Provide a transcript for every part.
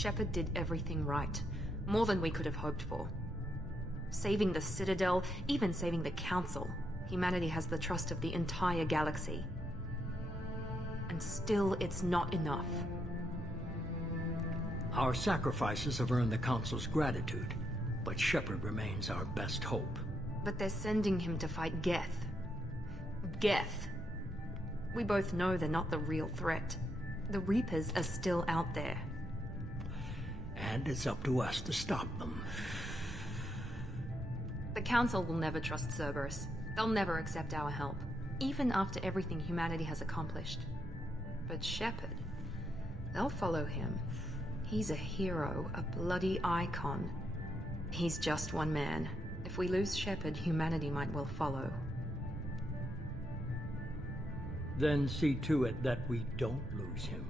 Shepard did everything right. More than we could have hoped for. Saving the Citadel, even saving the Council. Humanity has the trust of the entire galaxy. And still, it's not enough. Our sacrifices have earned the Council's gratitude, but Shepard remains our best hope. But they're sending him to fight Geth. Geth. We both know they're not the real threat. The Reapers are still out there. And it's up to us to stop them. The Council will never trust Cerberus. They'll never accept our help, even after everything humanity has accomplished. But Shepard, they'll follow him. He's a hero, a bloody icon. He's just one man. If we lose Shepard, humanity might well follow. Then see to it that we don't lose him.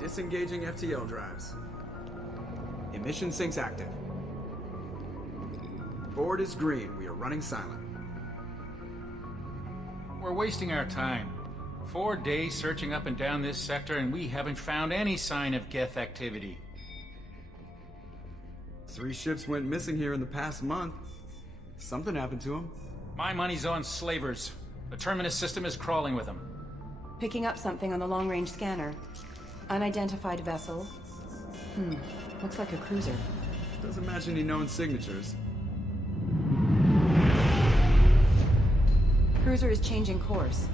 Disengaging FTL drives. Emission sinks active. Board is green. We are running silent. We're wasting our time. 4 days searching up and down this sector, and we haven't found any sign of Geth activity. 3 ships went missing here in the past month. Something happened to them. My money's on slavers. The Terminus system is crawling with them. Picking up something on the long-range scanner. Unidentified vessel. Looks like a cruiser. Doesn't match any known signatures. Cruiser is changing course.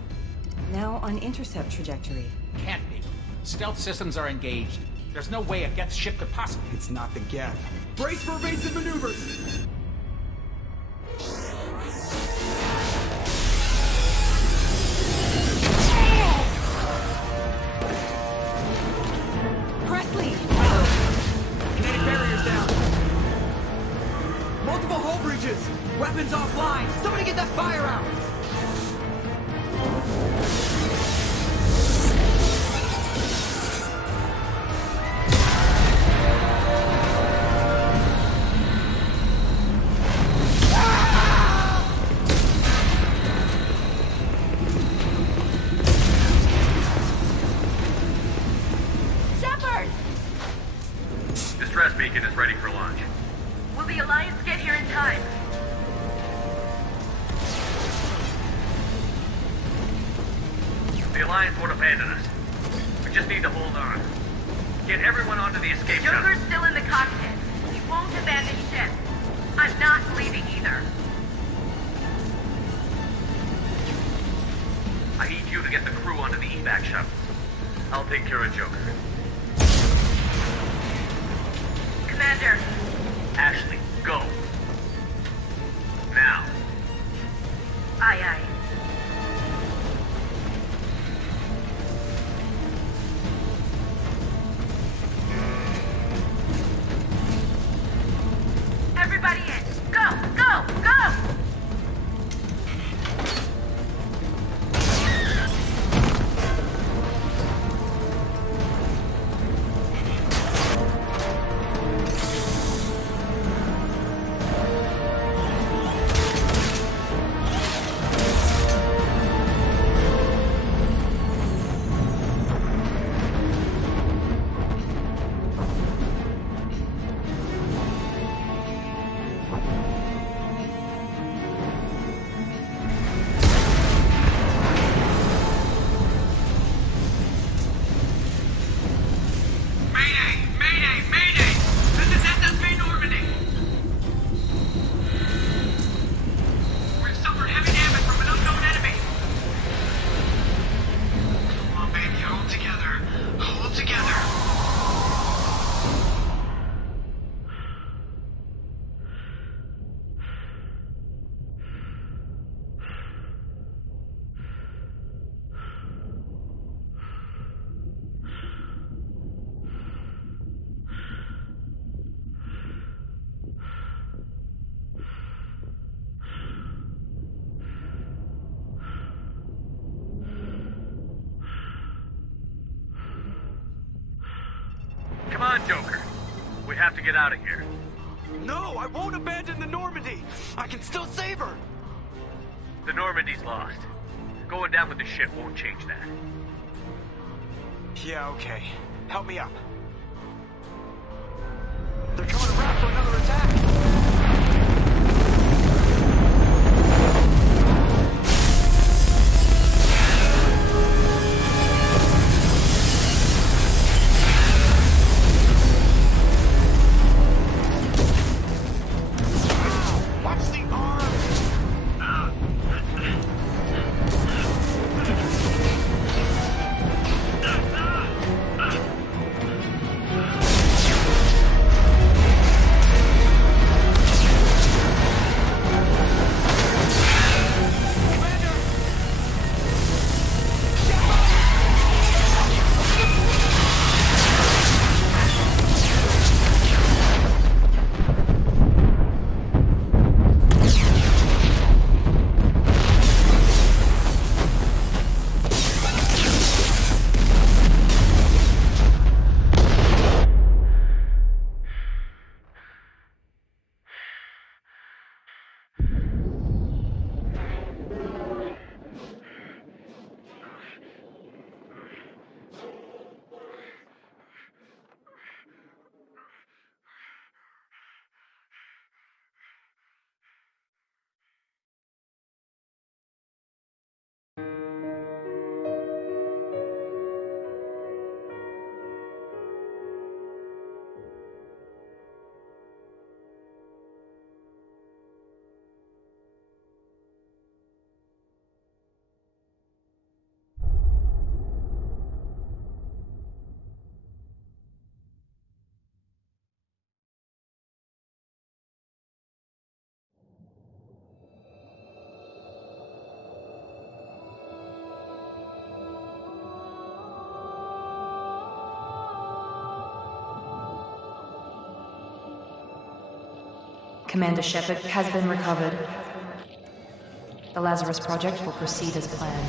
Now on intercept trajectory. Can't be. Stealth systems are engaged. There's no way a Geth ship could possibly... It's not the Geth. Brace for evasive maneuvers! Weapons offline! Somebody get that fire out! Shepard! Distress beacon is ready for launch. Will the Alliance get here in time? The Alliance won't abandon us. We just need to hold on. Get everyone onto the escape shuttle. Joker's still in the cockpit. He won't abandon ship. I'm not leaving either. I need you to get the crew onto the evac shuttle. I'll take care of Joker. Commander. Ashley, go. Now. Aye, aye. Everybody in. Go, go, go! on, Joker. We have to get out of here. No, I won't abandon the Normandy. I can still save her. The Normandy's lost. Going down with the ship won't change that. Yeah, okay. Help me up. They're coming around for another attack. Watch the arm! Commander Shepard has been recovered. The Lazarus Project will proceed as planned.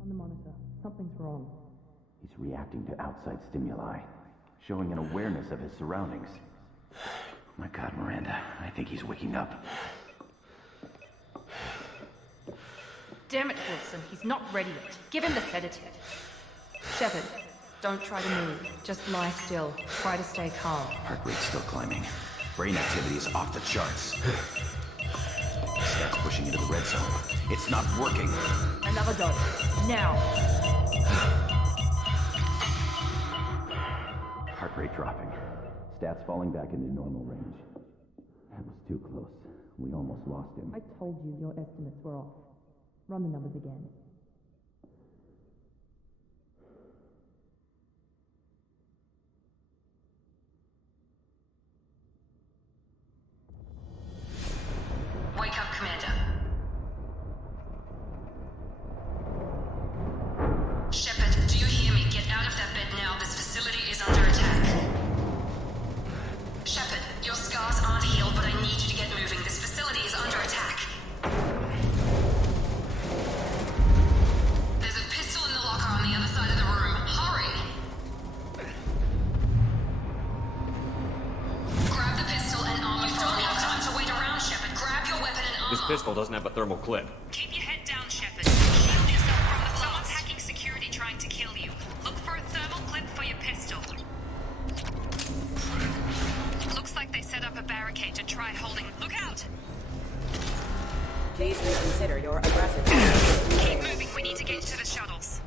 On the monitor, something's wrong. He's reacting to outside stimuli, showing an awareness of his surroundings. My God, Miranda, I think he's waking up. Damn it, Wilson, he's not ready yet. Give him the sedative. Shepard, don't try to move. Just lie still. Try to stay calm. Heart rate's still climbing. Brain activity is off the charts. Stats pushing into the red zone. It's not working. Another dose. Now. Heart rate dropping. Stats falling back into normal range. That was too close. We almost lost him. I told you your estimates were off. Run the numbers again. Wake up, Commander. Shepard, do you hear me? Get out of that bed now. This facility is under attack. This pistol doesn't have a thermal clip. Keep your head down, Shepard. Shield yourself from the blast. Someone's hacking security trying to kill you. Look for a thermal clip for your pistol. Looks like they set up a barricade to try holding. Look out! Please reconsider your aggressive. Keep moving. We need to get to the shuttles.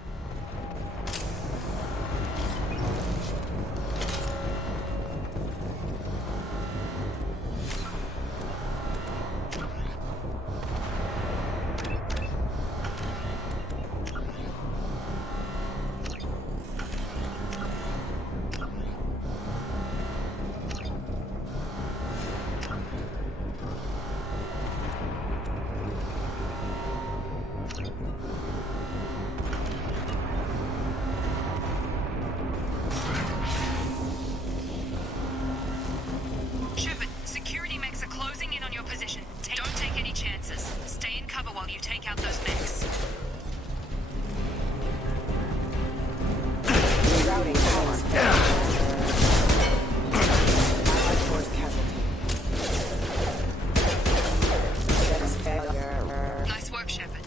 Shepard, security mechs are closing in on your position. Don't take any chances. Stay in cover while you take out those mechs. Routing power. Allied force casualty. Status failure. Nice work, Shepard.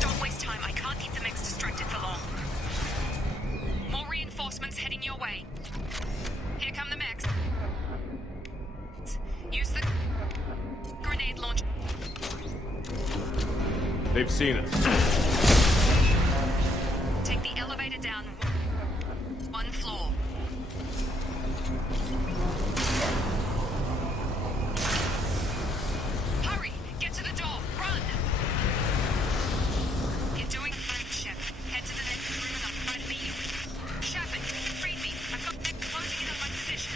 Don't waste time. I can't keep the mechs distracted for long. More reinforcements heading your way. Here come the mechs. Use the grenade launcher. They've seen us. Take the elevator down one floor. Hurry! Get to the door! Run! You're doing fine, Shep. Head to the next room and I'll try to beat you. Shepard, read me. I've got mech closing in on my position.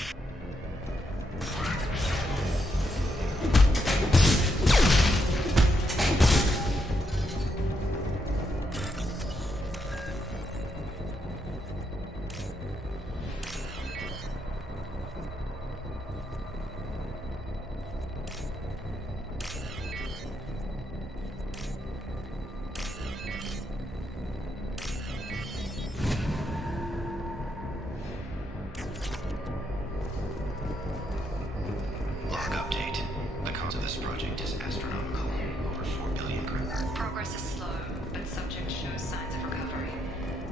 Log update. The cost of this project is astronomical. Over 4 billion credits. Progress is slow, but subject shows signs of recovery.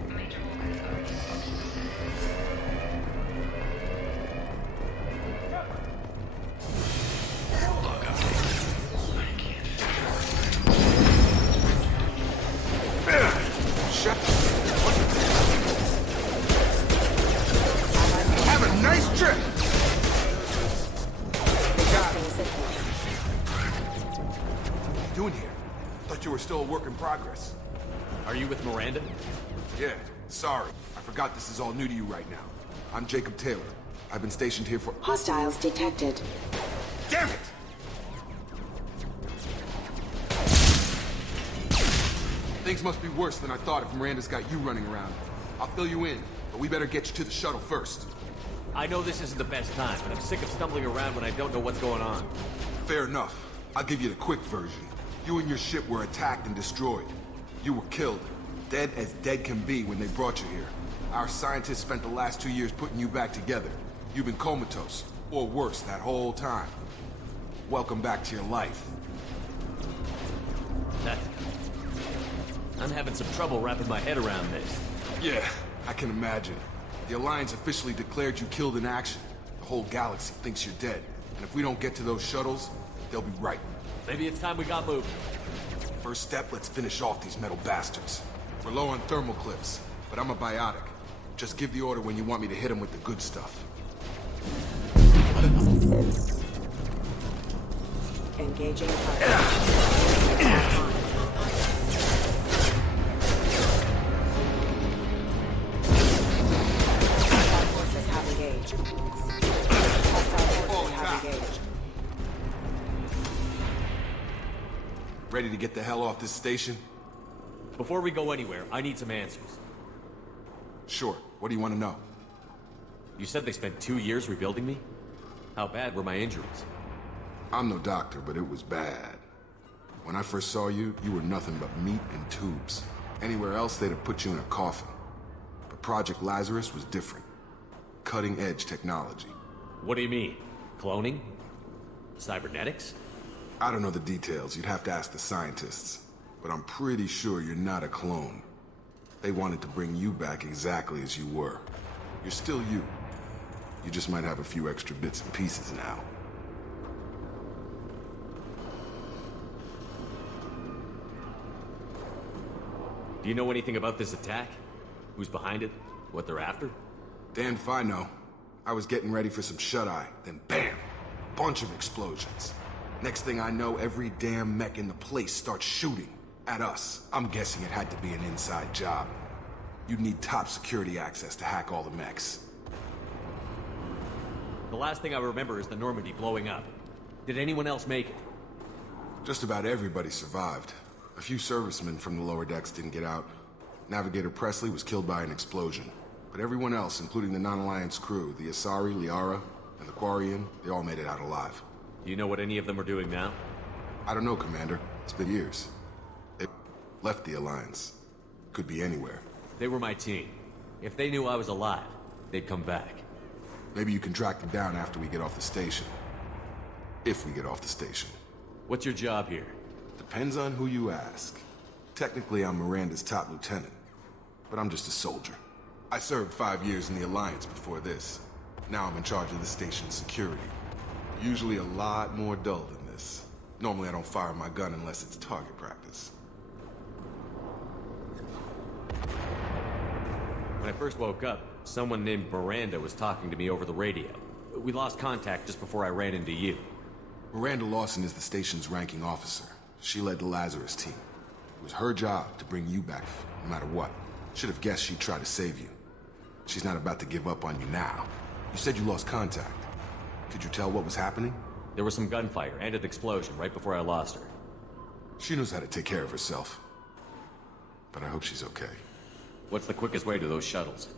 Major organ failure. Log update. I can't. Shut Have a nice trip! What are you doing here? Thought you were still a work in progress. Are you with Miranda? Yeah, sorry. I forgot this is all new to you right now. I'm Jacob Taylor. I've been stationed here for— Hostiles detected. Damn it! Things must be worse than I thought if Miranda's got you running around. I'll fill you in, but we better get you to the shuttle first. I know this isn't the best time, but I'm sick of stumbling around when I don't know what's going on. Fair enough. I'll give you the quick version. You and your ship were attacked and destroyed. You were killed. Dead as dead can be when they brought you here. Our scientists spent the last 2 years putting you back together. You've been comatose, or worse, that whole time. Welcome back to your life. That's... I'm having some trouble wrapping my head around this. Yeah, I can imagine. The Alliance officially declared you killed in action. The whole galaxy thinks you're dead. And if we don't get to those shuttles, they'll be right. Maybe it's time we got moving. First step, let's finish off these metal bastards. We're low on thermal clips, but I'm a biotic. Just give the order when you want me to hit them with the good stuff. Engaging target. Forces have engaged. Hostile forces have engaged. Ready to get the hell off this station? Before we go anywhere, I need some answers. Sure. What do you want to know? You said they spent 2 years rebuilding me? How bad were my injuries? I'm no doctor, but it was bad. When I first saw you, you were nothing but meat and tubes. Anywhere else, they'd have put you in a coffin. But Project Lazarus was different. Cutting-edge technology. What do you mean? Cloning? Cybernetics? I don't know the details. You'd have to ask the scientists. But I'm pretty sure you're not a clone. They wanted to bring you back exactly as you were. You're still you. You just might have a few extra bits and pieces now. Do you know anything about this attack? Who's behind it? What they're after? Damned if I know. I was getting ready for some shut-eye, then bam! Bunch of explosions. Next thing I know, every damn mech in the place starts shooting at us. I'm guessing it had to be an inside job. You'd need top security access to hack all the mechs. The last thing I remember is the Normandy blowing up. Did anyone else make it? Just about everybody survived. A few servicemen from the lower decks didn't get out. Navigator Presley was killed by an explosion. But everyone else, including the non-Alliance crew, the Asari, Liara, and the Quarian, they all made it out alive. Do you know what any of them are doing now? I don't know, Commander. It's been years. They left the Alliance. Could be anywhere. They were my team. If they knew I was alive, they'd come back. Maybe you can track them down after we get off the station. If we get off the station. What's your job here? Depends on who you ask. Technically, I'm Miranda's top lieutenant. But I'm just a soldier. I served 5 years in the Alliance before this. Now I'm in charge of the station's security. Usually a lot more dull than this. Normally I don't fire my gun unless it's target practice. When I first woke up, someone named Miranda was talking to me over the radio. We lost contact just before I ran into you. Miranda Lawson is the station's ranking officer. She led the Lazarus team. It was her job to bring you back, no matter what. Should have guessed she'd try to save you. She's not about to give up on you now. You said you lost contact. Could you tell what was happening? There was some gunfire and an explosion right before I lost her. She knows how to take care of herself. But I hope she's okay. What's the quickest way to those shuttles?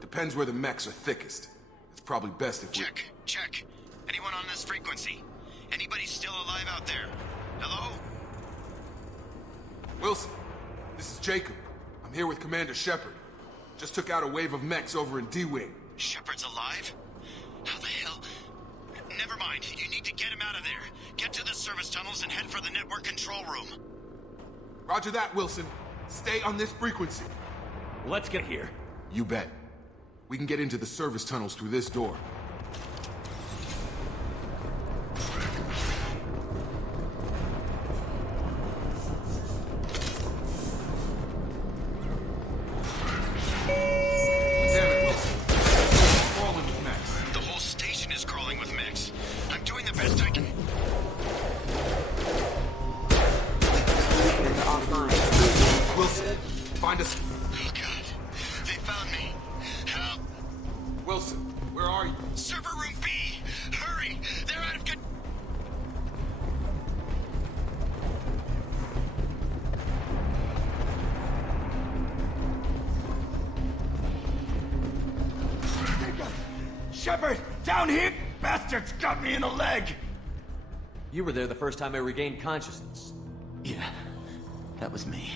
Depends where the mechs are thickest. It's probably best if we... Check. Anyone on this frequency? Anybody still alive out there? Hello? Wilson, this is Jacob. I'm here with Commander Shepard. Just took out a wave of mechs over in D-Wing. Shepard's alive? How the hell? Never mind. You need to get him out of there. Get to the service tunnels and head for the network control room. Roger that, Wilson. Stay on this frequency. Let's get here. You bet. We can get into the service tunnels through this door. Shepard! Down here! Bastards got me in the leg! You were there the first time I regained consciousness. Yeah, that was me.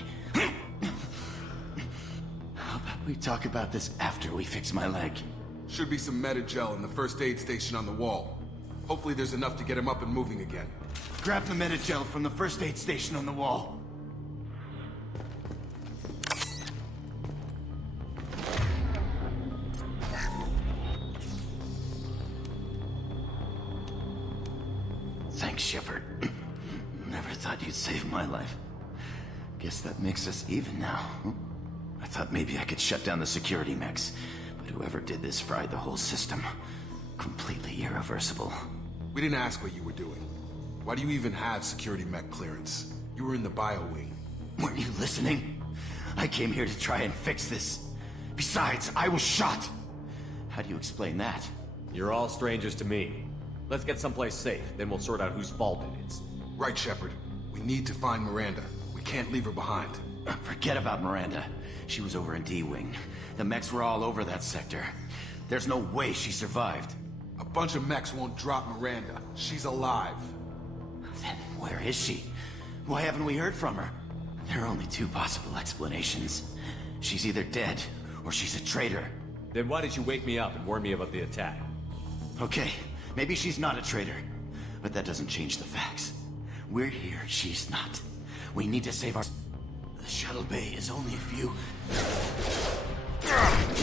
How about we talk about this after we fix my leg? Should be some Metagel in the first aid station on the wall. Hopefully there's enough to get him up and moving again. Grab the Metagel from the first aid station on the wall. Thanks, Shepard. Never thought you'd save my life. Guess that makes us even now. I thought maybe I could shut down the security mechs, but whoever did this fried the whole system. Completely irreversible. We didn't ask what you were doing. Why do you even have security mech clearance? You were in the bio wing. Weren't you listening? I came here to try and fix this. Besides, I was shot. How do you explain that? You're all strangers to me. Let's get someplace safe, then we'll sort out whose fault it is. Right, Shepard. We need to find Miranda. We can't leave her behind. Forget about Miranda. She was over in D-Wing. The mechs were all over that sector. There's no way she survived. A bunch of mechs won't drop Miranda. She's alive. Then where is she? Why haven't we heard from her? There are only two possible explanations. She's either dead, or she's a traitor. Then why did you wake me up and warn me about the attack? Okay, maybe she's not a traitor. But that doesn't change the facts. We're here, she's not. We need to save our... The shuttle bay is only a few... We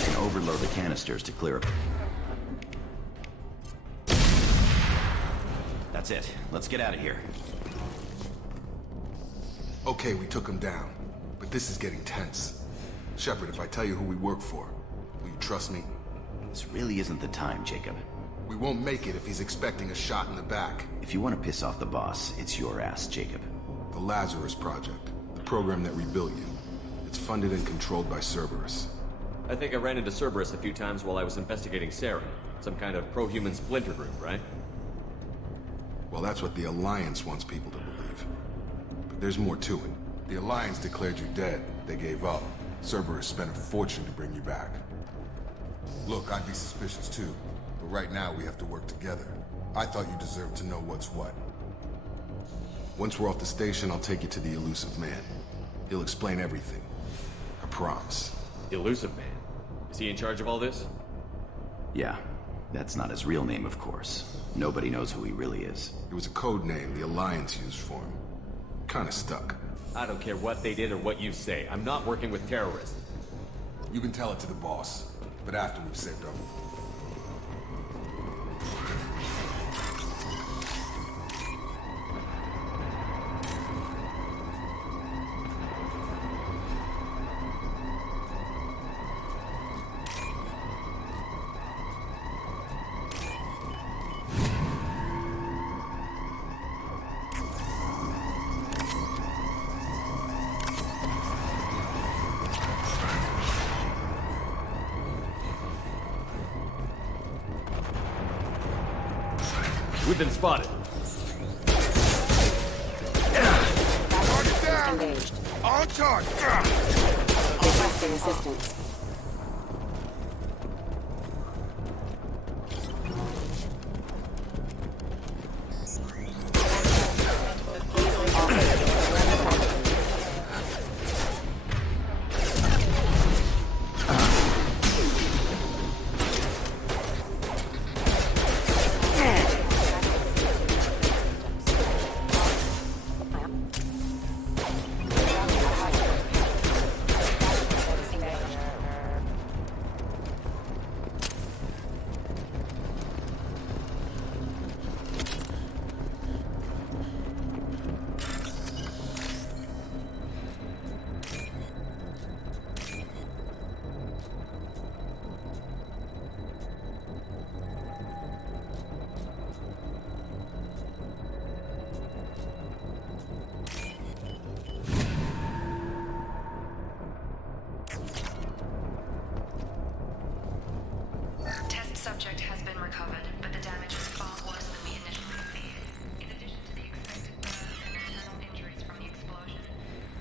can overload the canisters to clear it. That's it. Let's get out of here. Okay, we took him down. But this is getting tense. Shepard, if I tell you who we work for, will you trust me? This really isn't the time, Jacob. We won't make it if he's expecting a shot in the back. If you want to piss off the boss, it's your ass, Jacob. The Lazarus Project. The program that rebuilt you. It's funded and controlled by Cerberus. I think I ran into Cerberus a few times while I was investigating Sarah. Some kind of pro-human splinter group, right? Well, that's what the Alliance wants people to believe. But there's more to it. The Alliance declared you dead. They gave up. Cerberus spent a fortune to bring you back. Look, I'd be suspicious too. But right now, we have to work together. I thought you deserved to know what's what. Once we're off the station, I'll take you to the Elusive Man. He'll explain everything. I promise. Elusive Man? Is he in charge of all this? Yeah. That's not his real name, of course. Nobody knows who he really is. It was a code name the Alliance used for him. Kinda stuck. I don't care what they did or what you say. I'm not working with terrorists. You can tell it to the boss, but after we've saved up. We've been spotted. Target down! Engaged. On target! Requesting assistance. Subject has been recovered, but the damage is far worse than we initially feared. In addition to the expected burns and internal injuries from the explosion,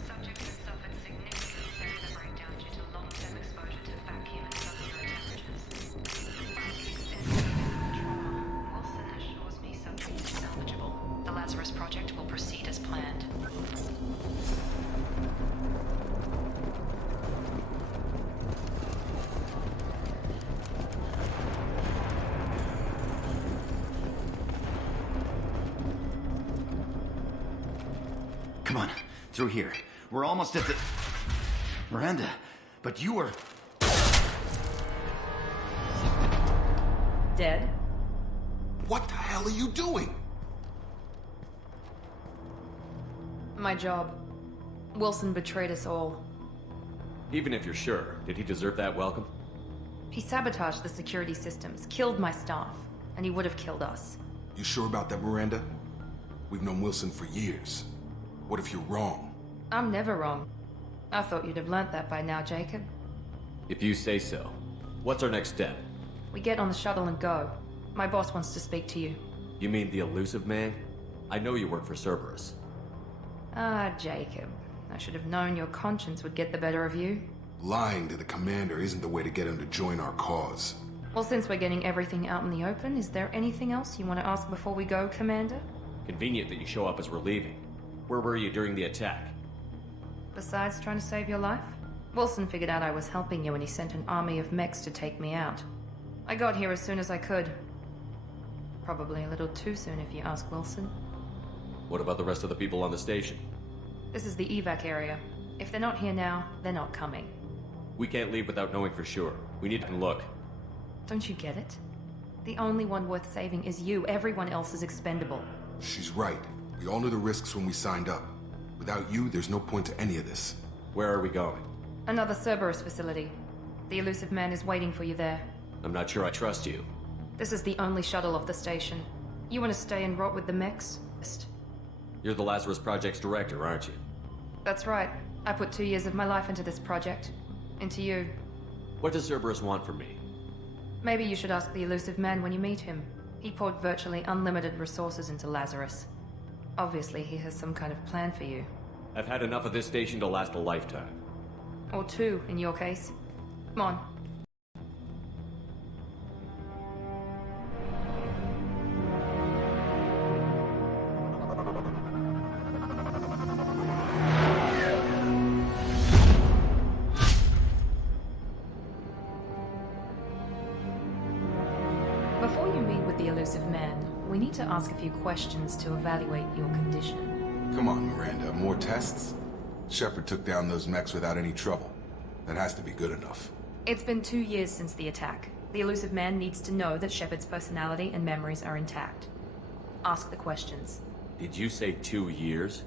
subject has suffered significant cellular breakdown due to long-term exposure to vacuum and sub-zero temperatures. Despite the extent of the trauma, Wilson assures me subject is salvageable. The Lazarus Project will proceed as planned. Come on, through here. We're almost at the... Miranda, but you were... Dead? What the hell are you doing? My job. Wilson betrayed us all. Even if you're sure, did he deserve that welcome? He sabotaged the security systems, killed my staff, and he would have killed us. You sure about that, Miranda? We've known Wilson for years. What if you're wrong? I'm never wrong. I thought you'd have learnt that by now, Jacob. If you say so. What's our next step? We get on the shuttle and go. My boss wants to speak to you. You mean the Elusive Man? I know you work for Cerberus. Ah, Jacob. I should have known your conscience would get the better of you. Lying to the commander isn't the way to get him to join our cause. Well, since we're getting everything out in the open, is there anything else you want to ask before we go, Commander? Convenient that you show up as we're leaving. Where were you during the attack? Besides trying to save your life? Wilson figured out I was helping you and he sent an army of mechs to take me out. I got here as soon as I could. Probably a little too soon if you ask Wilson. What about the rest of the people on the station? This is the evac area. If they're not here now, they're not coming. We can't leave without knowing for sure. We need to look. Don't you get it? The only one worth saving is you. Everyone else is expendable. She's right. We all knew the risks when we signed up. Without you, there's no point to any of this. Where are we going? Another Cerberus facility. The elusive man is waiting for you there. I'm not sure I trust you. This is the only shuttle of the station. You want to stay and rot with the mechs? You're the Lazarus Project's director, aren't you? That's right. I put 2 years of my life into this project. Into you. What does Cerberus want from me? Maybe you should ask the elusive man when you meet him. He poured virtually unlimited resources into Lazarus. Obviously, he has some kind of plan for you. I've had enough of this station to last a lifetime. Or 2, in your case. Come on. Before you meet with the elusive man, we need to ask a few questions to evaluate your condition. Come on, Miranda. More tests? Shepard took down those mechs without any trouble. That has to be good enough. It's been 2 years since the attack. The elusive man needs to know that Shepard's personality and memories are intact. Ask the questions. Did you say 2 years?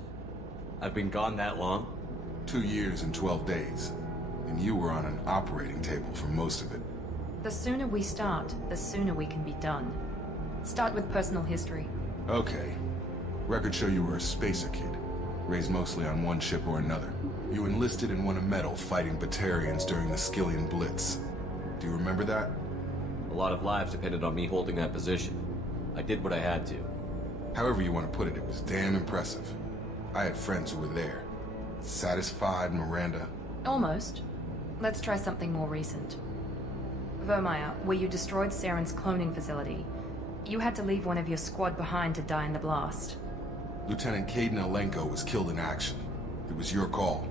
I've been gone that long? 2 years and 12 days. And you were on an operating table for most of it. The sooner we start, the sooner we can be done. Start with personal history. Okay. Records show you were a spacer kid. Raised mostly on one ship or another. You enlisted and won a medal fighting Batarians during the Skillian Blitz. Do you remember that? A lot of lives depended on me holding that position. I did what I had to. However you want to put it, it was damn impressive. I had friends who were there. Satisfied, Miranda? Almost. Let's try something more recent. Vermeer, where you destroyed Saren's cloning facility. You had to leave one of your squad behind to die in the blast. Lieutenant Caden Alenko was killed in action. It was your call.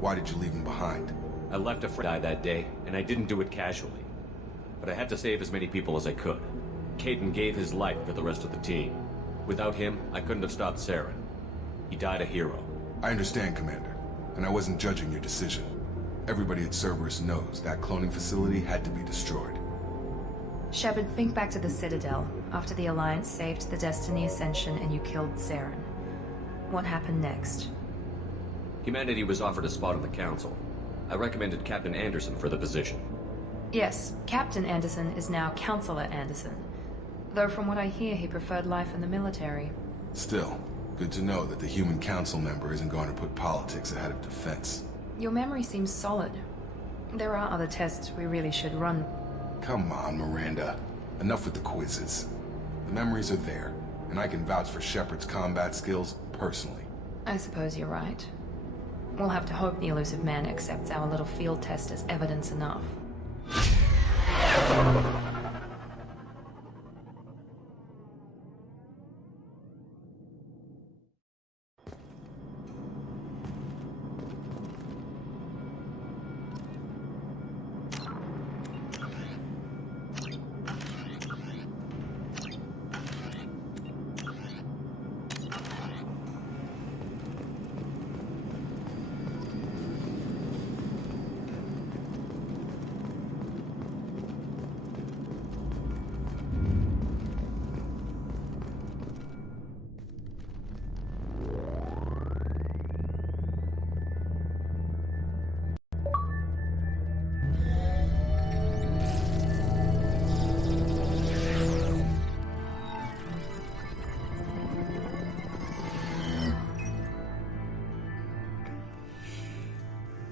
Why did you leave him behind? I left a friend die that day, and I didn't do it casually. But I had to save as many people as I could. Caden gave his life for the rest of the team. Without him, I couldn't have stopped Saren. He died a hero. I understand, Commander. And I wasn't judging your decision. Everybody at Cerberus knows that cloning facility had to be destroyed. Shepard, think back to the Citadel, after the Alliance saved the Destiny Ascension and you killed Saren. What happened next? Humanity was offered a spot on the Council. I recommended Captain Anderson for the position. Yes, Captain Anderson is now Counselor Anderson. Though from what I hear, he preferred life in the military. Still, good to know that the human council member isn't going to put politics ahead of defense. Your memory seems solid. There are other tests we really should run. Come on, Miranda. Enough with the quizzes. The memories are there, and I can vouch for Shepard's combat skills personally. I suppose you're right. We'll have to hope the elusive man accepts our little field test as evidence enough.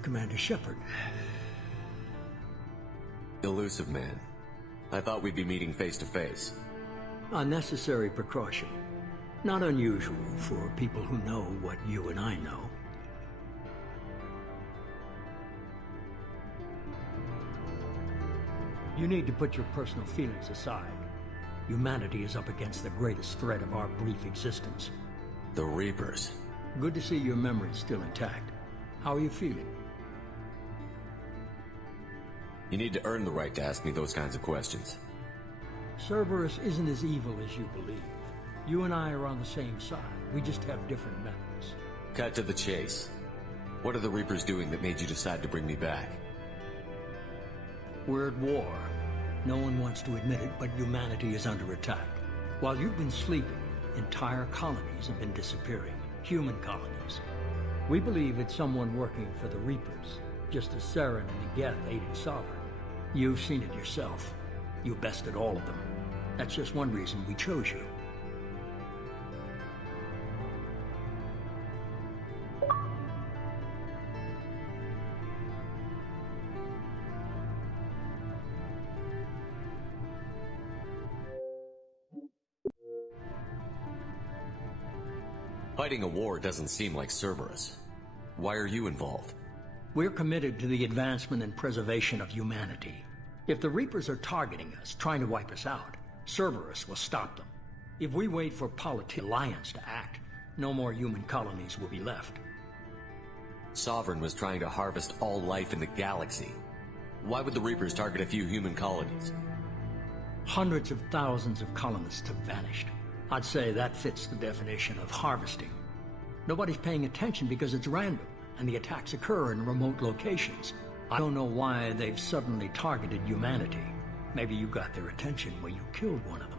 Commander Shepard. Elusive man. I thought we'd be meeting face to face. A necessary precaution. Not unusual for people who know what you and I know. You need to put your personal feelings aside. Humanity is up against the greatest threat of our brief existence. The Reapers. Good to see your memory's still intact. How are you feeling? You need to earn the right to ask me those kinds of questions. Cerberus isn't as evil as you believe. You and I are on the same side. We just have different methods. Cut to the chase. What are the Reapers doing that made you decide to bring me back? We're at war. No one wants to admit it, but humanity is under attack. While you've been sleeping, entire colonies have been disappearing. Human colonies. We believe it's someone working for the Reapers, just as Saren and the Geth aided Sovereign. You've seen it yourself. You bested all of them. That's just one reason we chose you. Fighting a war doesn't seem like Cerberus. Why are you involved? We're committed to the advancement and preservation of humanity. If the Reapers are targeting us, trying to wipe us out, Cerberus will stop them. If we wait for Alliance to act, no more human colonies will be left. Sovereign was trying to harvest all life in the galaxy. Why would the Reapers target a few human colonies? Hundreds of thousands of colonists have vanished. I'd say that fits the definition of harvesting. Nobody's paying attention because it's random, and the attacks occur in remote locations. I don't know why they've suddenly targeted humanity. Maybe you got their attention when you killed one of them.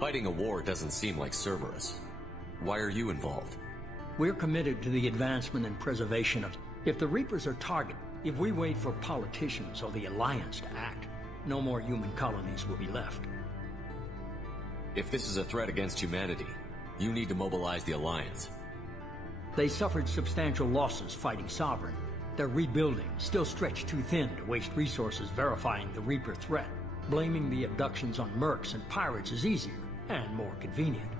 Fighting a war doesn't seem like Cerberus. Why are you involved? We're committed to the advancement and preservation of... If the Reapers are targeted, if we wait for politicians or the Alliance to act, no more human colonies will be left. If this is a threat against humanity, you need to mobilize the Alliance. They suffered substantial losses fighting Sovereign. They're rebuilding, still stretched too thin to waste resources verifying the Reaper threat. Blaming the abductions on mercs and pirates is easier and more convenient.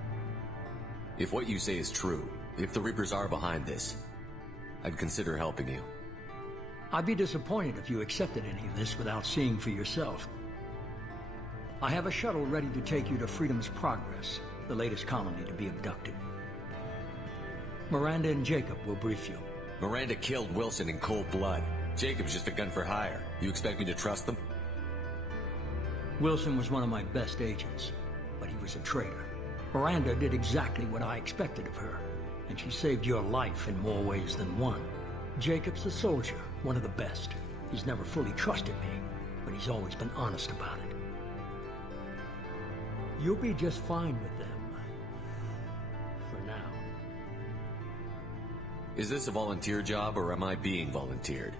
If what you say is true, if the Reapers are behind this, I'd consider helping you. I'd be disappointed if you accepted any of this without seeing for yourself. I have a shuttle ready to take you to Freedom's Progress, the latest colony to be abducted. Miranda and Jacob will brief you. Miranda killed Wilson in cold blood. Jacob's just a gun for hire. You expect me to trust them? Wilson was one of my best agents, but he was a traitor. Miranda did exactly what I expected of her, and she saved your life in more ways than one. Jacob's a soldier, one of the best. He's never fully trusted me, but he's always been honest about it. You'll be just fine with them. For now. Is this a volunteer job, or am I being volunteered?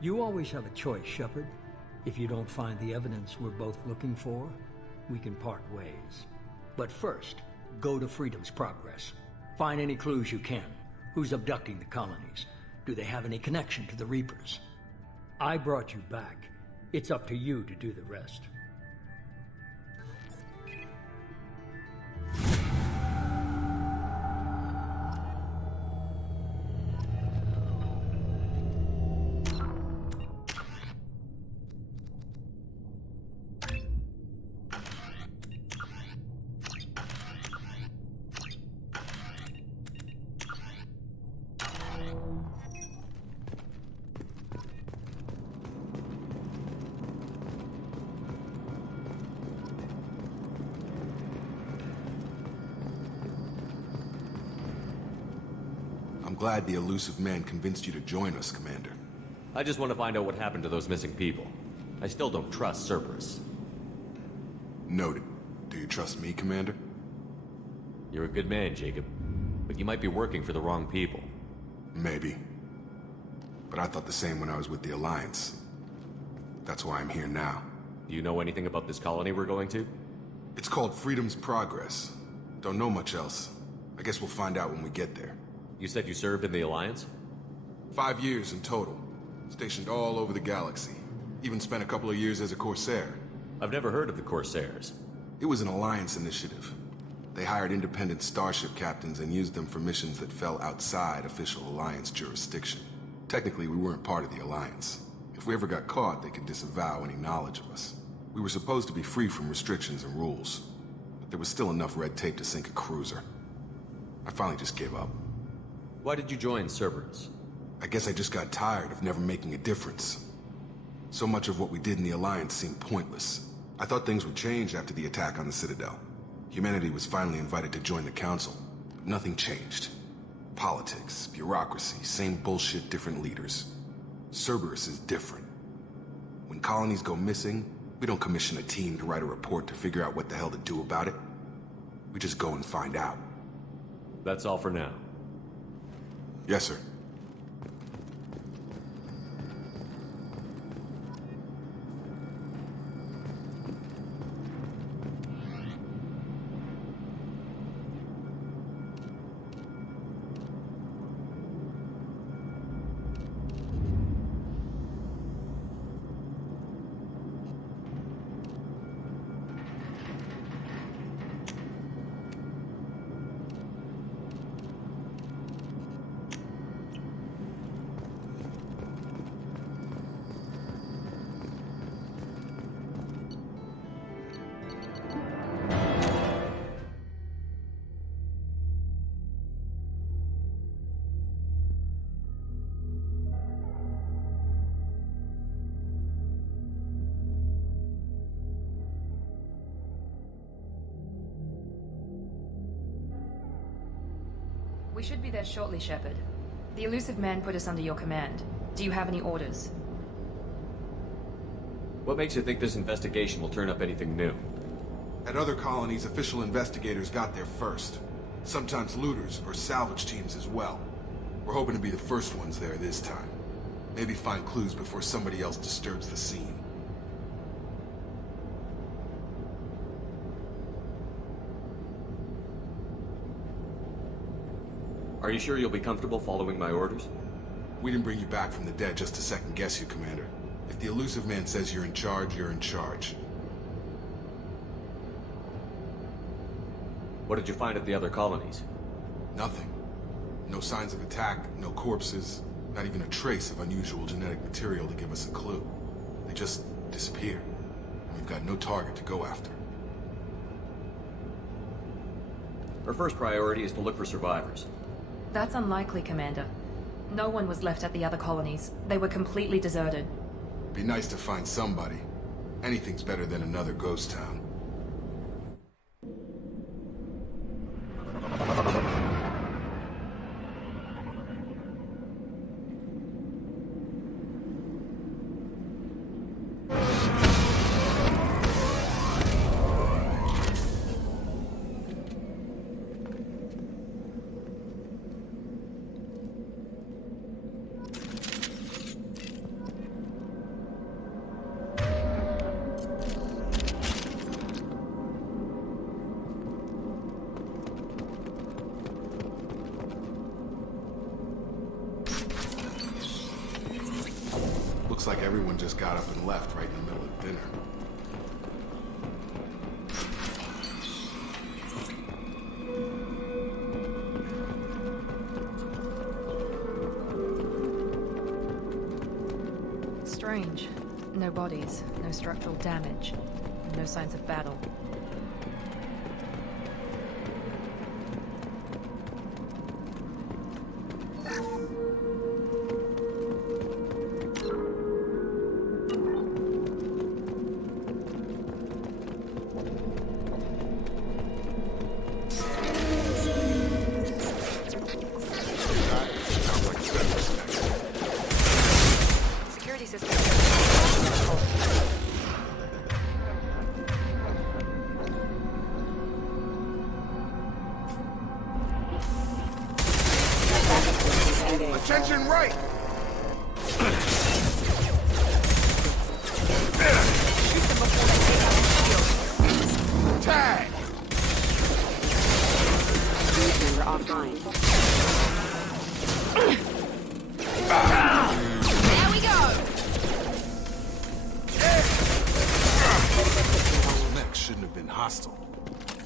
You always have a choice, Shepard. If you don't find the evidence we're both looking for, we can part ways. But first, go to Freedom's Progress. Find any clues you can. Who's abducting the colonies? Do they have any connection to the Reapers? I brought you back. It's up to you to do the rest. I'm glad the elusive man convinced you to join us, Commander. I just want to find out what happened to those missing people. I still don't trust Cerberus. Noted. Do you trust me, Commander? You're a good man, Jacob. But you might be working for the wrong people. Maybe. But I thought the same when I was with the Alliance. That's why I'm here now. Do you know anything about this colony we're going to? It's called Freedom's Progress. Don't know much else. I guess we'll find out when we get there. You said you served in the Alliance? 5 years in total. Stationed all over the galaxy. Even spent a couple of years as a Corsair. I've never heard of the Corsairs. It was an Alliance initiative. They hired independent starship captains and used them for missions that fell outside official Alliance jurisdiction. Technically, we weren't part of the Alliance. It If we ever got caught, they could disavow any knowledge of us. We were supposed to be free from restrictions and rules, but there was still enough red tape to sink a cruiser. I finally just gave up. Why did you join Cerberus? I guess I just got tired of never making a difference. So much of what we did in the Alliance seemed pointless. I thought things would change after the attack on the Citadel. Humanity was finally invited to join the Council, but nothing changed. Politics, bureaucracy, same bullshit, different leaders. Cerberus is different. When colonies go missing, we don't commission a team to write a report to figure out what the hell to do about it. We just go and find out. That's all for now. Yes, sir. We should be there shortly, Shepard. The elusive man put us under your command. Do you have any orders? What makes you think this investigation will turn up anything new? At other colonies, official investigators got there first. Sometimes looters or salvage teams as well. We're hoping to be the first ones there this time. Maybe find clues before somebody else disturbs the scene. Are you sure you'll be comfortable following my orders? We didn't bring you back from the dead just to second guess you, Commander. If the elusive man says you're in charge, you're in charge. What did you find at the other colonies? Nothing. No signs of attack, no corpses, not even a trace of unusual genetic material to give us a clue. They just disappeared, and we've got no target to go after. Our first priority is to look for survivors. That's unlikely, Commander. No one was left at the other colonies. They were completely deserted. Be nice to find somebody. Anything's better than another ghost town. Looks like everyone just got up and left right in the middle of dinner. Strange. No bodies, no structural damage, no signs of battle. Attention right! Tag! Member offline. There we go! Those mechs shouldn't have been hostile.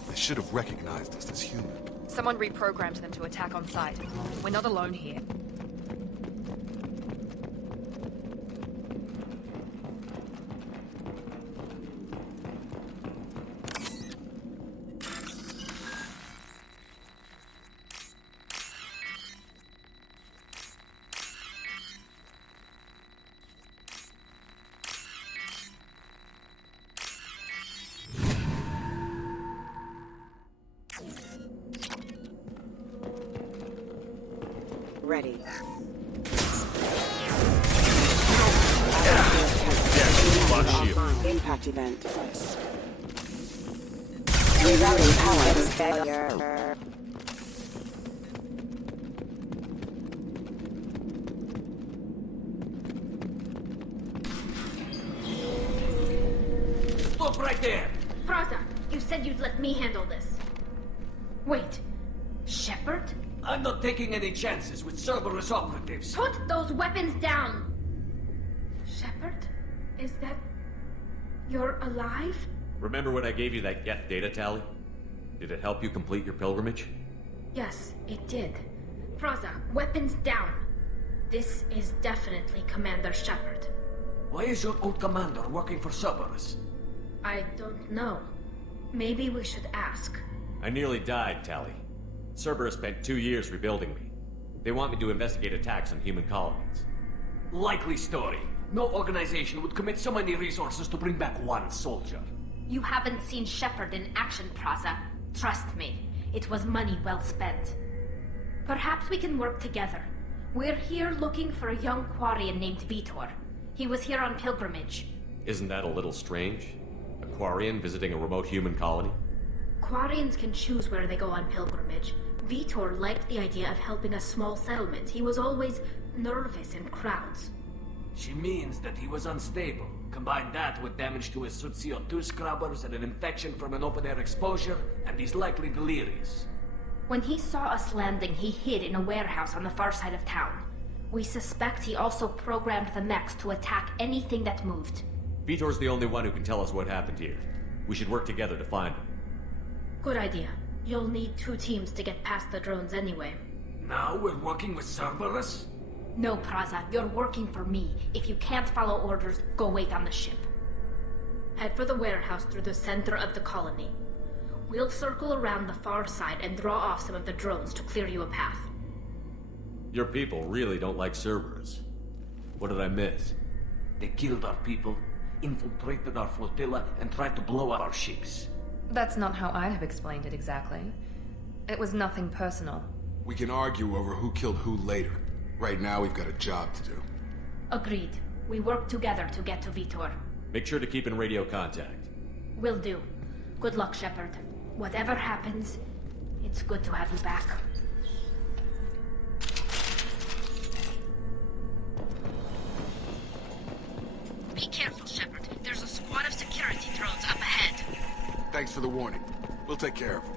They should have recognized us as human. Someone reprogrammed them to attack on sight. We're not alone here. ready. Impact event. Rerouting power failure. Stop right there! Praza, you said you'd let me handle this. Wait, Shepard? I'm not taking any chances with Cerberus operatives. Put those weapons down! Shepard? Is that... you're alive? Remember when I gave you that Geth data tally? Did it help you complete your pilgrimage? Yes, it did. Praza, weapons down. This is definitely Commander Shepard. Why is your old commander working for Cerberus? I don't know. Maybe we should ask. I nearly died, Tally. Cerberus spent 2 years rebuilding me. They want me to investigate attacks on human colonies. Likely story. No organization would commit so many resources to bring back one soldier. You haven't seen Shepard in action, Praza. Trust me, it was money well spent. Perhaps we can work together. We're here looking for a young Quarian named Vitor. He was here on pilgrimage. Isn't that a little strange? A Quarian visiting a remote human colony? Quarians can choose where they go on pilgrimage. Vitor liked the idea of helping a small settlement. He was always nervous in crowds. She means that he was unstable. Combine that with damage to his suit CO2 scrubbers and an infection from an open-air exposure, and he's likely delirious. When he saw us landing, he hid in a warehouse on the far side of town. We suspect he also programmed the mechs to attack anything that moved. Vitor's the only one who can tell us what happened here. We should work together to find him. Good idea. You'll need 2 teams to get past the drones anyway. Now we're working with Cerberus? No, Praza, you're working for me. If you can't follow orders, go wait on the ship. Head for the warehouse through the center of the colony. We'll circle around the far side and draw off some of the drones to clear you a path. Your people really don't like Cerberus. What did I miss? They killed our people, infiltrated our flotilla, and tried to blow up our ships. That's not how I'd have explained it exactly. It was nothing personal. We can argue over who killed who later. Right now, we've got a job to do. Agreed. We work together to get to Vitor. Make sure to keep in radio contact. Will do. Good luck, Shepard. Whatever happens, it's good to have you back. Be careful, Shepard. There's a squad of security drones up ahead. Thanks for the warning. We'll take care of them.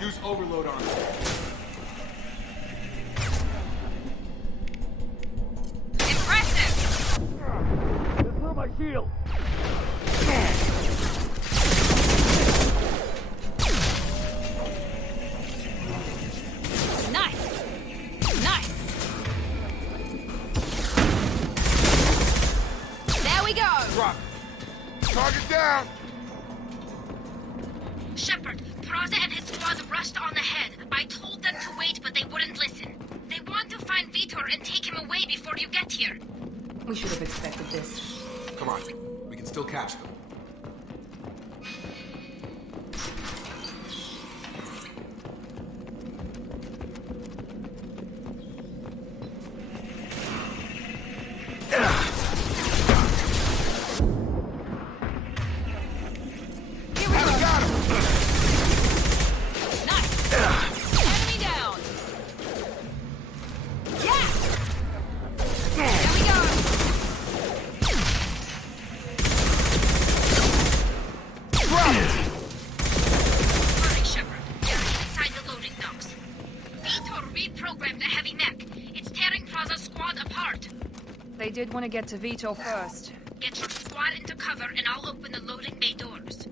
Use overload on them. Impressive! They blew my shield! Nice! Nice! There we go! Drop. Target down! Shepard, Praza and his squad rushed on ahead. I told them to wait, but they wouldn't listen. They want to find Vitor and take him away before you get here. We should have expected this. Come on. We can still catch them. They did want to get to Vitor first. Get your squad into cover and I'll open the loading bay doors.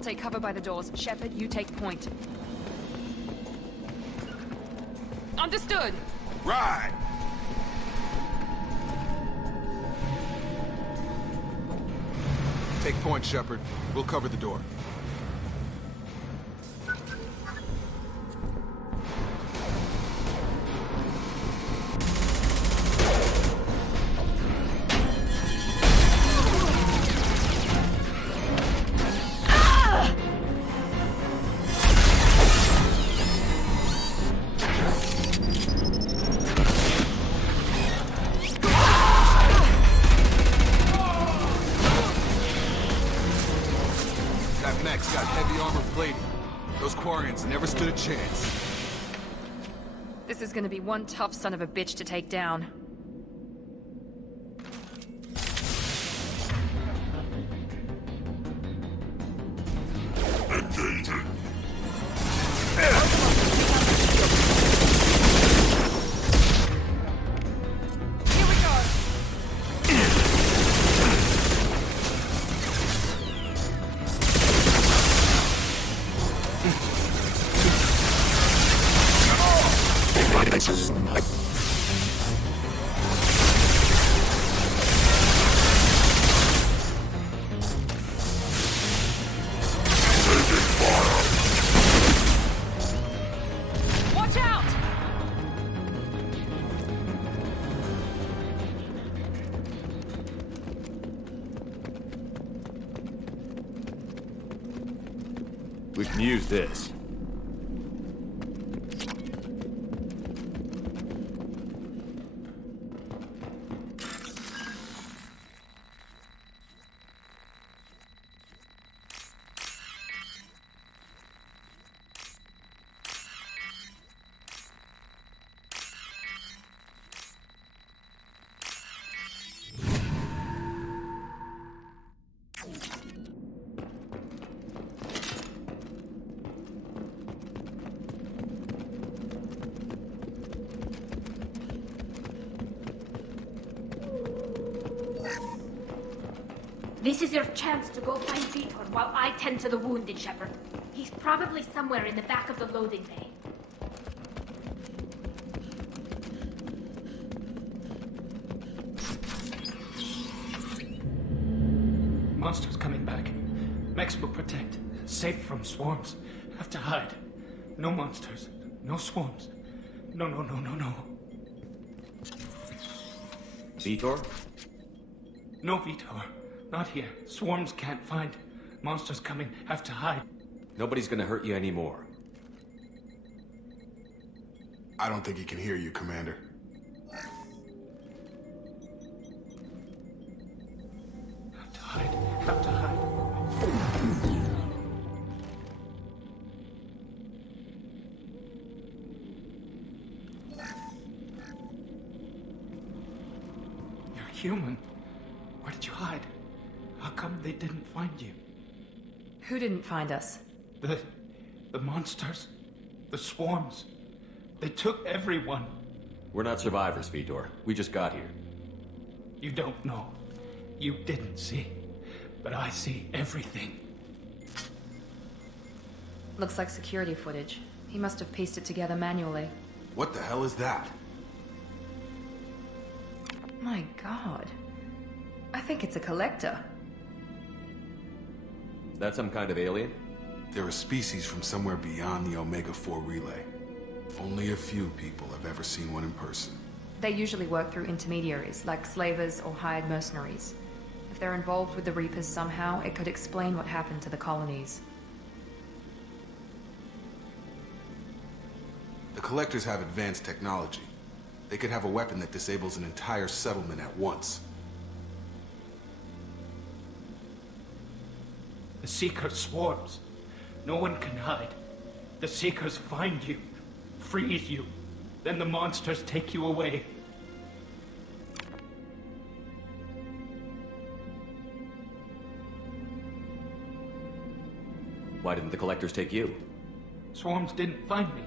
take cover by the doors. Shepard, you take point. Understood! Right! Take point, Shepard. We'll cover the door. Got heavy armor plating. Those Quarians never stood a chance. This is gonna be one tough son of a bitch to take down. Engaging. Here we go. Watch out! We can use this. This is your chance to go find Vitor while I tend to the wounded, Shepard. He's probably somewhere in the back of the loading bay. Monsters coming back. Mex will protect. Safe from swarms. Have to hide. No monsters. No swarms. No. Vitor? No Vitor. Not here. Swarms can't find. Monsters coming. Have to hide. Nobody's gonna hurt you anymore. I don't think he can hear you, Commander. Have to hide. Have to hide. You're human. Where did you hide? How come they didn't find you? Who didn't find us? The monsters. The swarms. They took everyone. We're not survivors, Vitor. We just got here. You don't know. You didn't see. But I see everything. Looks like security footage. He must have pieced it together manually. What the hell is that? My god. I think it's a collector. Is that some kind of alien? They're a species from somewhere beyond the Omega-4 relay. Only a few people have ever seen one in person. They usually work through intermediaries, like slavers or hired mercenaries. If they're involved with the Reapers somehow, it could explain what happened to the colonies. The Collectors have advanced technology. They could have a weapon that disables an entire settlement at once. The Seeker swarms. No one can hide. The Seekers find you, freeze you, then the monsters take you away. Why didn't the Collectors take you? Swarms didn't find me.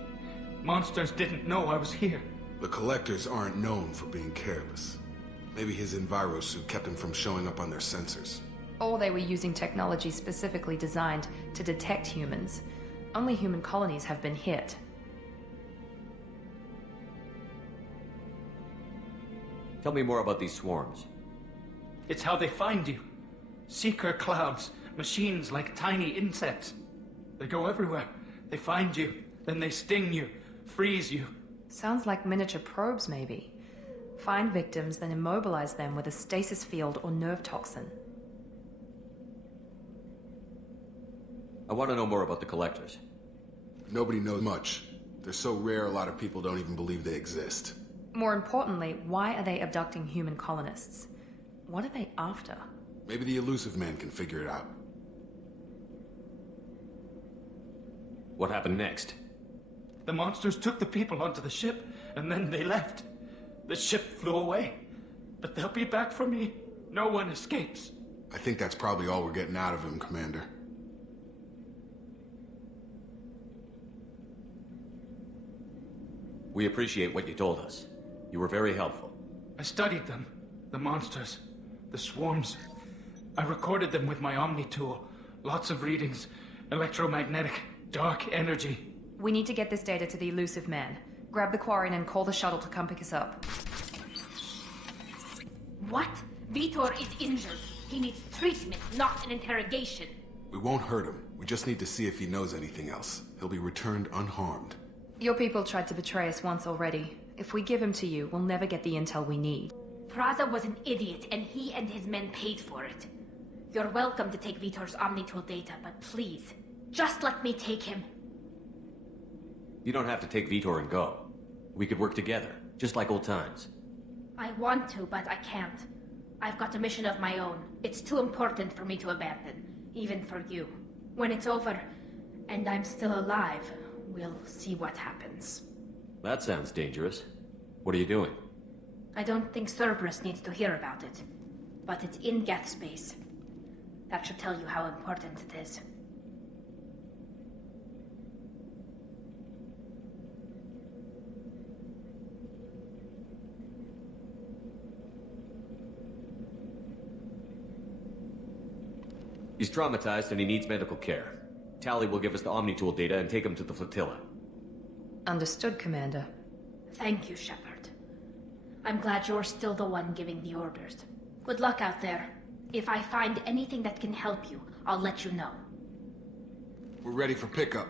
Monsters didn't know I was here. The Collectors aren't known for being careless. Maybe his Enviro suit kept him from showing up on their sensors. Or they were using technology specifically designed to detect humans. Only human colonies have been hit. Tell me more about these swarms. It's how they find you. Seeker clouds, machines like tiny insects. They go everywhere. They find you, then they sting you, freeze you. Sounds like miniature probes, maybe. Find victims, then immobilize them with a stasis field or nerve toxin. I want to know more about the collectors. Nobody knows much. They're so rare, a lot of people don't even believe they exist. More importantly, why are they abducting human colonists? What are they after? Maybe the elusive man can figure it out. What happened next? The monsters took the people onto the ship, and then they left. The ship flew away. But they'll be back for me. No one escapes. I think that's probably all we're getting out of him, Commander. We appreciate what you told us. You were very helpful. I studied them. The monsters. The swarms. I recorded them with my Omni tool. Lots of readings. Electromagnetic. Dark energy. We need to get this data to the elusive man. Grab the Quarian and call the shuttle to come pick us up. What? Vitor is injured. He needs treatment, not an interrogation. We won't hurt him. We just need to see if he knows anything else. He'll be returned unharmed. Your people tried to betray us once already. If we give him to you, we'll never get the intel we need. Praza was an idiot, and he and his men paid for it. You're welcome to take Vitor's Omnitool data, but please, just let me take him. You don't have to take Vitor and go. We could work together, just like old times. I want to, but I can't. I've got a mission of my own. It's too important for me to abandon, even for you. When it's over, and I'm still alive, we'll see what happens. That sounds dangerous. What are you doing? I don't think Cerberus needs to hear about it, but it's in Geth space. That should tell you how important it is. He's traumatized and he needs medical care. Tally will give us the Omnitool data and take him to the flotilla. Understood, Commander. Thank you, Shepard. I'm glad you're still the one giving the orders. Good luck out there. If I find anything that can help you, I'll let you know. We're ready for pickup.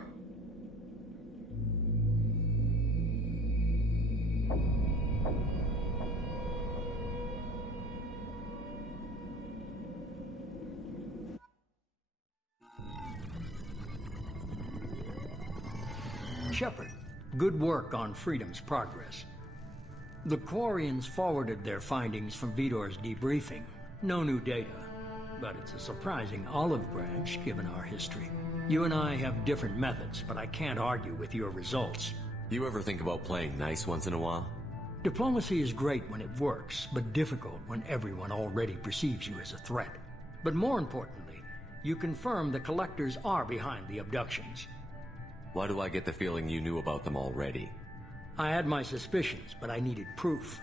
Shepard, good work on Freedom's progress. The Quarians forwarded their findings from Vitor's debriefing. No new data, but it's a surprising olive branch given our history. You and I have different methods, but I can't argue with your results. You ever think about playing nice once in a while? Diplomacy is great when it works, but difficult when everyone already perceives you as a threat. But more importantly, you confirm the Collectors are behind the abductions. Why do I get the feeling you knew about them already? I had my suspicions, but I needed proof.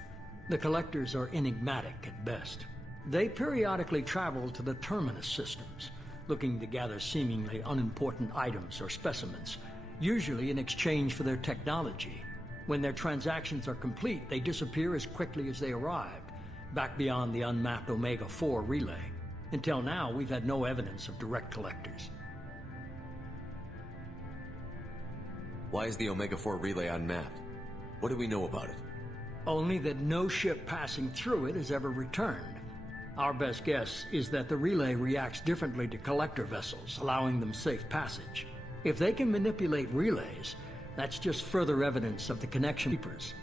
The Collectors are enigmatic at best. They periodically travel to the Terminus systems, looking to gather seemingly unimportant items or specimens, usually in exchange for their technology. When their transactions are complete, they disappear as quickly as they arrived, back beyond the unmapped Omega-4 relay. Until now, we've had no evidence of direct Collectors. Why is the Omega-4 relay unmapped? What do we know about it? Only that no ship passing through it has ever returned. Our best guess is that the relay reacts differently to Collector vessels, allowing them safe passage. If they can manipulate relays, that's just further evidence of the connection keepers.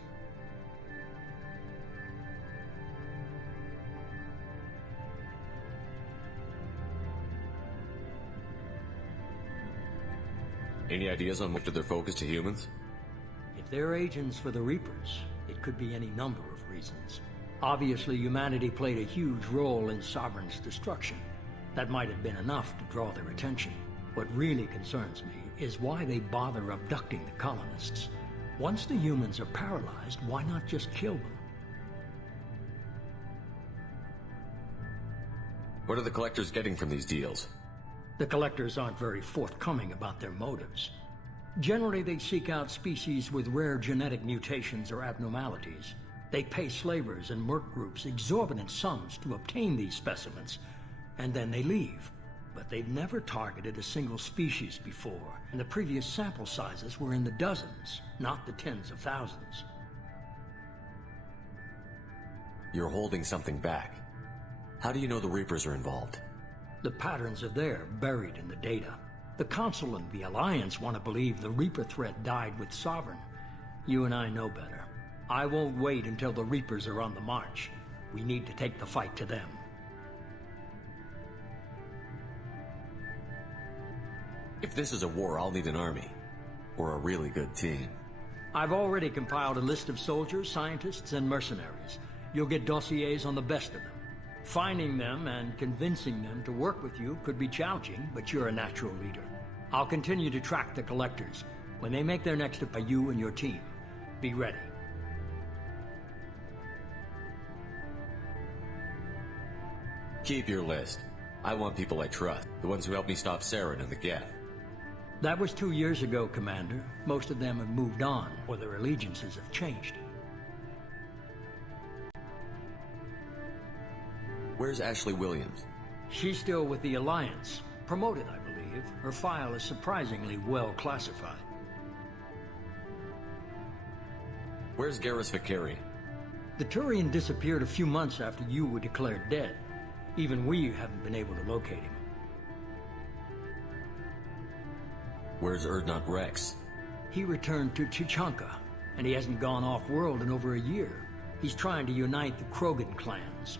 Any ideas on which of their focus to humans? If they're agents for the Reapers, it could be any number of reasons. Obviously, humanity played a huge role in Sovereign's destruction. That might have been enough to draw their attention. What really concerns me is why they bother abducting the colonists. Once the humans are paralyzed, why not just kill them? What are the collectors getting from these deals? The collectors aren't very forthcoming about their motives. Generally, they seek out species with rare genetic mutations or abnormalities. They pay slavers and merc groups exorbitant sums to obtain these specimens, and then they leave. But they've never targeted a single species before, and the previous sample sizes were in the dozens, not the tens of thousands. You're holding something back. How do you know the Reapers are involved? The patterns are there, buried in the data. The Council and the Alliance want to believe the Reaper threat died with Sovereign. You and I know better. I won't wait until the Reapers are on the march. We need to take the fight to them. If this is a war, I'll need an army. Or a really good team. I've already compiled a list of soldiers, scientists, and mercenaries. You'll get dossiers on the best of them. Finding them and convincing them to work with you could be challenging, but you're a natural leader. I'll continue to track the collectors. When they make their next by you and your team, be ready. Keep your list. I want people I trust. The ones who helped me stop Saren and the Geth. That was 2 years ago, Commander. Most of them have moved on, or their allegiances have changed. Where's Ashley Williams? She's still with the Alliance. Promoted, I believe. Her file is surprisingly well classified. Where's Garrus Vakarian? The Turian disappeared a few months after you were declared dead. Even we haven't been able to locate him. Where's Urdnot Rex? He returned to Chichanka, and he hasn't gone off-world in over a year. He's trying to unite the Krogan clans.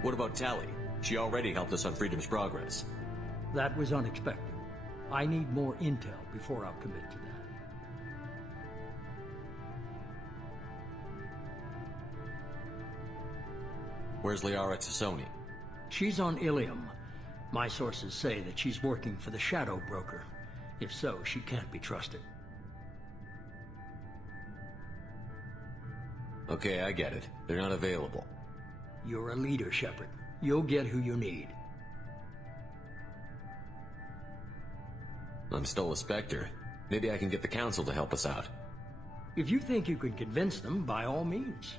What about Tally? She already helped us on Freedom's Progress. That was unexpected. I need more intel before I'll commit to that. Where's Liara Tassoni? She's on Ilium. My sources say that she's working for the Shadow Broker. If so, she can't be trusted. Okay, I get it. They're not available. You're a leader, Shepard. You'll get who you need. I'm still a Spectre. Maybe I can get the Council to help us out. If you think you can convince them, by all means.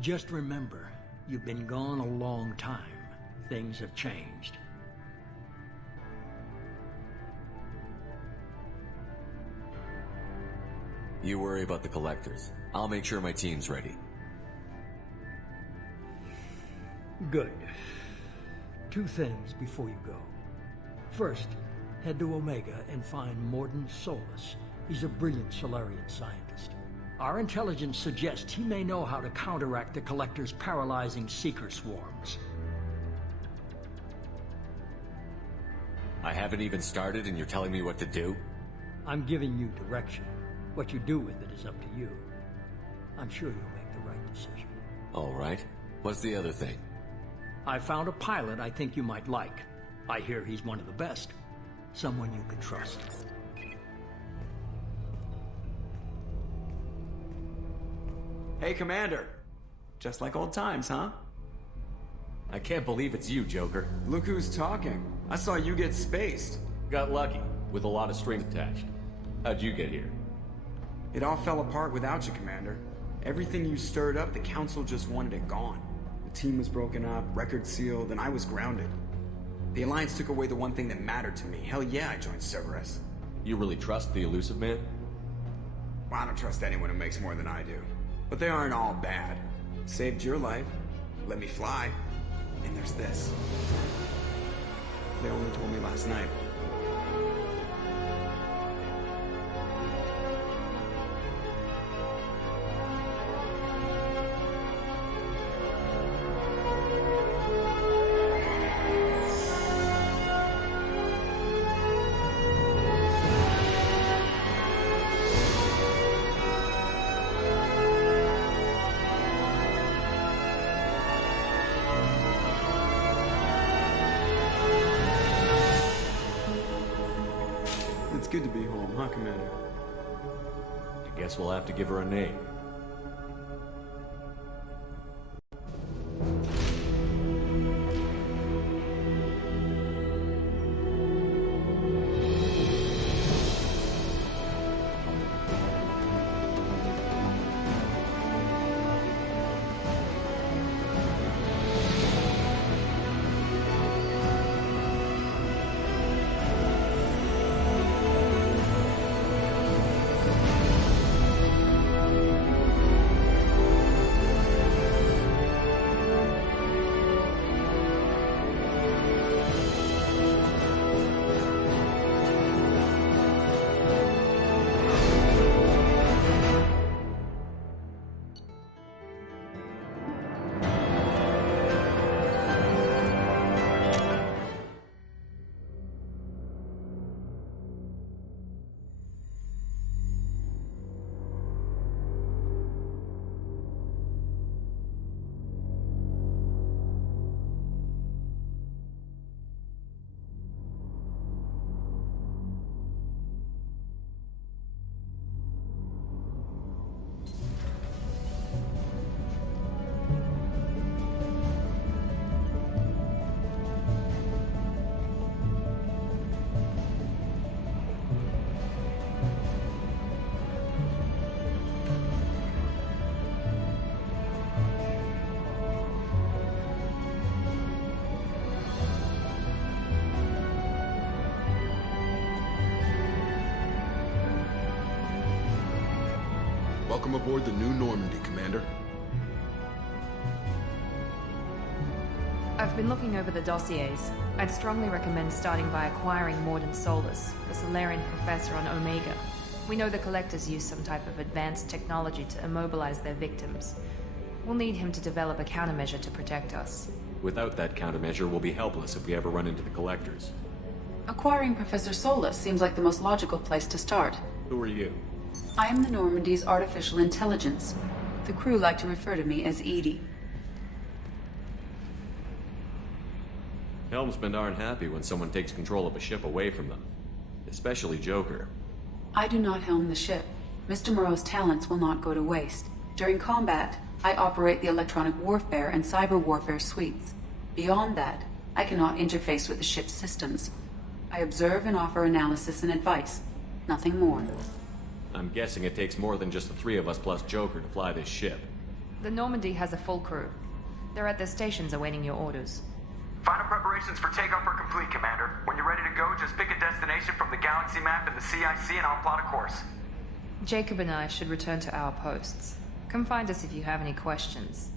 Just remember, you've been gone a long time. Things have changed. You worry about the Collectors. I'll make sure my team's ready. Good. 2 things before you go. First, head to Omega and find Mordin Solus. He's a brilliant Solarian scientist. Our intelligence suggests he may know how to counteract the Collector's paralyzing Seeker swarms. I haven't even started and you're telling me what to do? I'm giving you direction. What you do with it is up to you. I'm sure you'll make the right decision. All right. What's the other thing? I found a pilot I think you might like. I hear he's one of the best. Someone you can trust. Hey, Commander. Just like old times, huh? I can't believe it's you, Joker. Look who's talking. I saw you get spaced. Got lucky, with a lot of strings attached. How'd you get here? It all fell apart without you, Commander. Everything you stirred up, the Council just wanted it gone. The team was broken up, record sealed, and I was grounded. The Alliance took away the one thing that mattered to me. Hell yeah, I joined Cerberus. You really trust the Elusive Man? Well, I don't trust anyone who makes more than I do. But they aren't all bad. Saved your life, let me fly, and there's this. They only told me last night. It's good to be home, huh, Commander? I guess we'll have to give her a name. Welcome aboard the New Normandy, Commander. I've been looking over the dossiers. I'd strongly recommend starting by acquiring Morden Solus, the Solarian professor on Omega. We know the Collectors use some type of advanced technology to immobilize their victims. We'll need him to develop a countermeasure to protect us. Without that countermeasure, we'll be helpless if we ever run into the Collectors. Acquiring Professor Solus seems like the most logical place to start. Who are you? I am the Normandy's artificial intelligence. The crew like to refer to me as Edie. Helmsmen aren't happy when someone takes control of a ship away from them. Especially Joker. I do not helm the ship. Mr. Moreau's talents will not go to waste. During combat, I operate the electronic warfare and cyber warfare suites. Beyond that, I cannot interface with the ship's systems. I observe and offer analysis and advice. Nothing more. I'm guessing it takes more than just the three of us plus Joker to fly this ship. The Normandy has a full crew. They're at their stations awaiting your orders. Final preparations for takeoff are complete, Commander. When you're ready to go, just pick a destination from the galaxy map and the CIC and I'll plot a course. Jacob and I should return to our posts. Come find us if you have any questions.